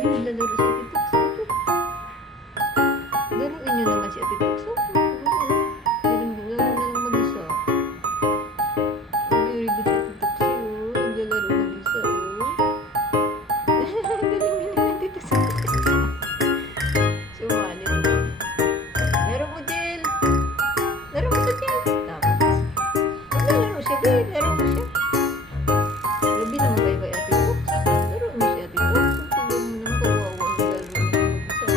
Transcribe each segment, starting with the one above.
Uy, naglalaro si Ate Tox. Laruin niyo naman si Ate Tox. Laro na lang mag-isa. Very good si Ate Tox. Naglalaro mag-isa. Galing ni Ate Tox. Sumali naman. Laro mo, Jel. Laro mo sa Jel. Tapos. Naglalaro siya, Jel. Laro mo siya. Gabi naman kayo kay Ate Tox. Laro mo si Ate Tox. Tignan mo naman kawawa naglalaro na mag-isa.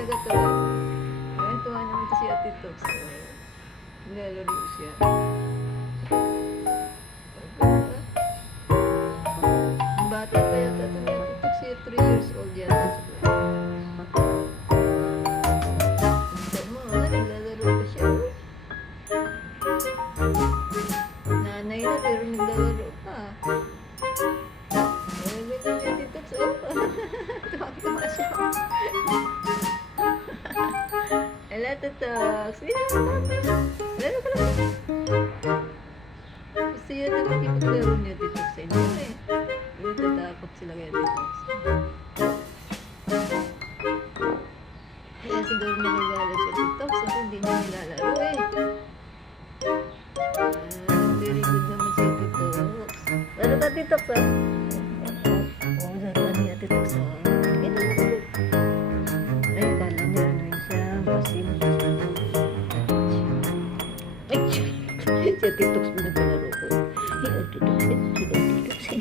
Nagkakatawa. Tuwa naman to si Ate Tox. Naglalaro siya. Ang bata pa yata ito ni Ate Tox. 3 years old yata siya. Tama, naglalaro pa siya. Nanay na pero naglalaro pa. Ganyan ni Ate Tox. Tuwa siya. Hello, Ate Tox. Laro ka lang. Gusto yun na nakipaglaro niya, Ate Tox, sa inyo eh. Natatakot sila kay Ate Tox. Kaya siguro nagagalit si Ate Tox kasi hindi niya nilalaro eh. Very good naman si Ate Tox. Laro ka, Ate Tox, ah? Oo, laruan ni Ate Tox, ah. Ito na. Ay, kala niya ano yun siya. Basim. Ay, si Ate Tox mo naglalaro ko. Si Ate Tox, si Ate Tox. Si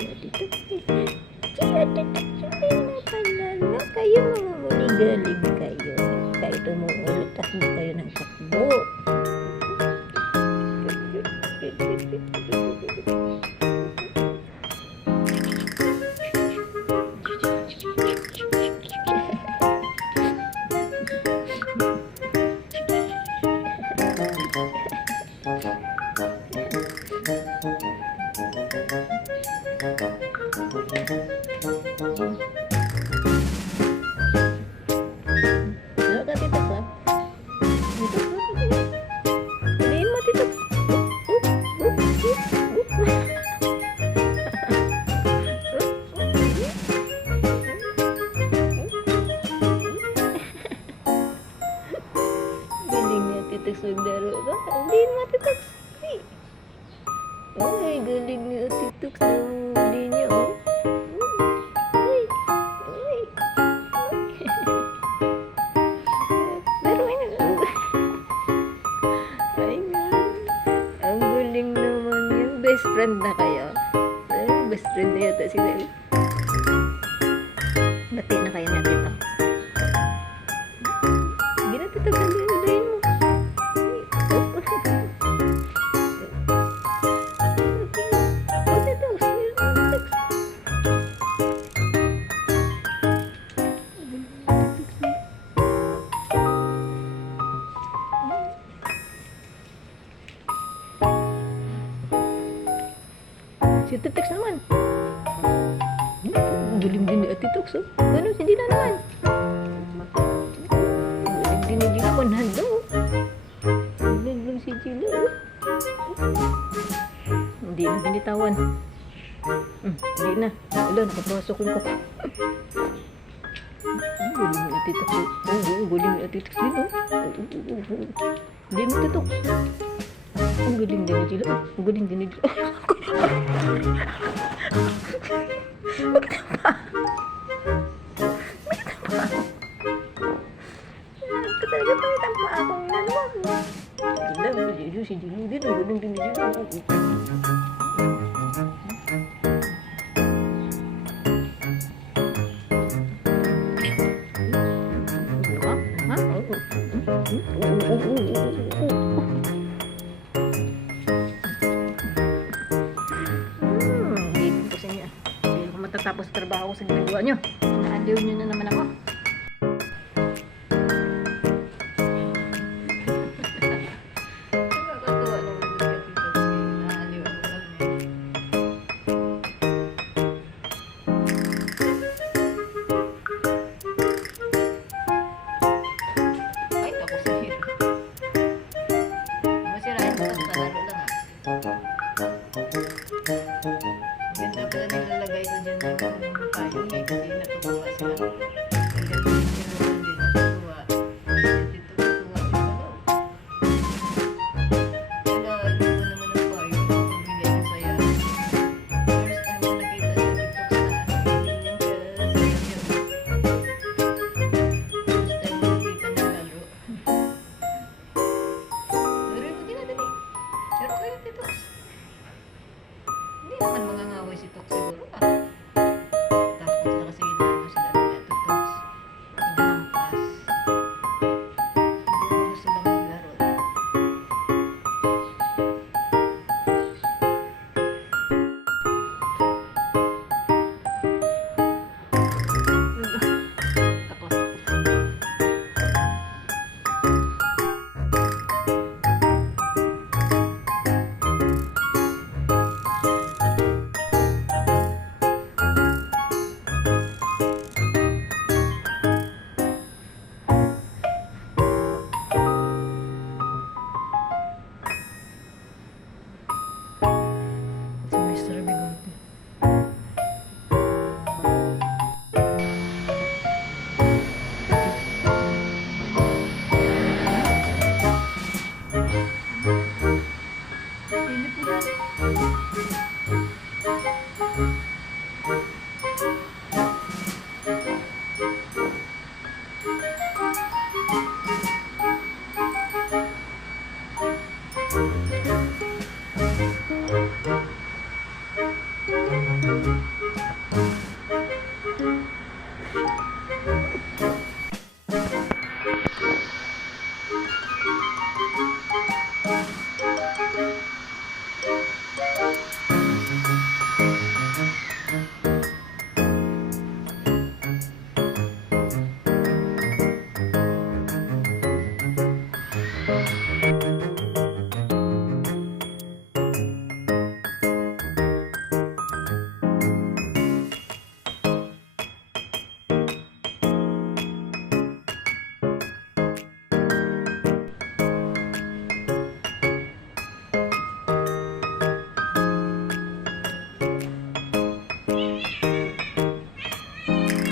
Ate Tox. Si Ate Tox. Napalala kayo mga muligalig kayo. Kahit tumuulutas mo kayo ng takbo. Ano ka, Ate Tox, ah? Piliin mo, Ate Tox. Galing ni Ate Tox maglaro ka. Piliin mo, Ate Tox. Ay, galing ni Ate Tox na huli niya, oh. Ay, ay. Laruin na lang. Ay nga. Ang galing naman yun. Best friend na kayo. Ay, best friend na yata sila. Bati na kayo ni Ate Tox. Sige na, Ate Tox. Laruin mo. Si Ate Tox naman. Galing din ni Ate Tox, oh. Ganun, hindi na naman. Galing din ni Gila. 100, oh. Galing lang si Gila, oh. Hindi na binitawan. Hindi na. Wala, nakapasok yung ko. Galing ni Ate Tox, oh. Galing ni Ate Tox din, oh. Hindi mo, Ate Tox. Ang galing din ni Gila. Ang galing din ni Gila. Bakit pa? Talaga pangit ang paa ko. Gila, si Gila din. Ang galing din ni Gila. Tapos trabaho sa ginagawa nyo. Naaliw nyo na naman ako. Nakakatawa naman yung Ate Tox. Naaliw ako kami. Ay, ako sa hero. Masirahin mo sa laro lang, ah. Ganda pala nilalagay ko dyan yung payong eh, kasi natutuwa sila. Ang ganda yung sinunan din, natutuwa. Dito natutuwa din pala. Kaya ano naman ang payong, bigay ko sa'yo. First time ko nakita sa TikTok na ano, ganyan ka, saya yun. First time ko nakita ng laro. Laruin mo din na dali. Laro kayo, Titos. Hindi naman mangangaway si Tok siguro ah. Takot sila kasi ginagawa sila nila Titos. Ang hampas. Siguro gusto lang maglaro. Si Mr. Bigote. Hindi po na.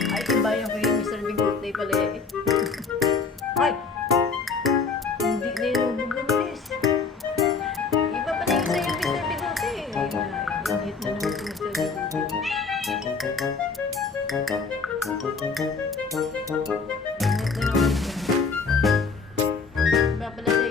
Ay, iba yung kay Mr. Bigote pala eh. Ay! Hindi na yung bubuntis. Iba pala yung sa'yo, Mr. Bigote. Ayun na, hit na naman si Mr. Bigote. Hit na naman siya. Iba pala sa'yo,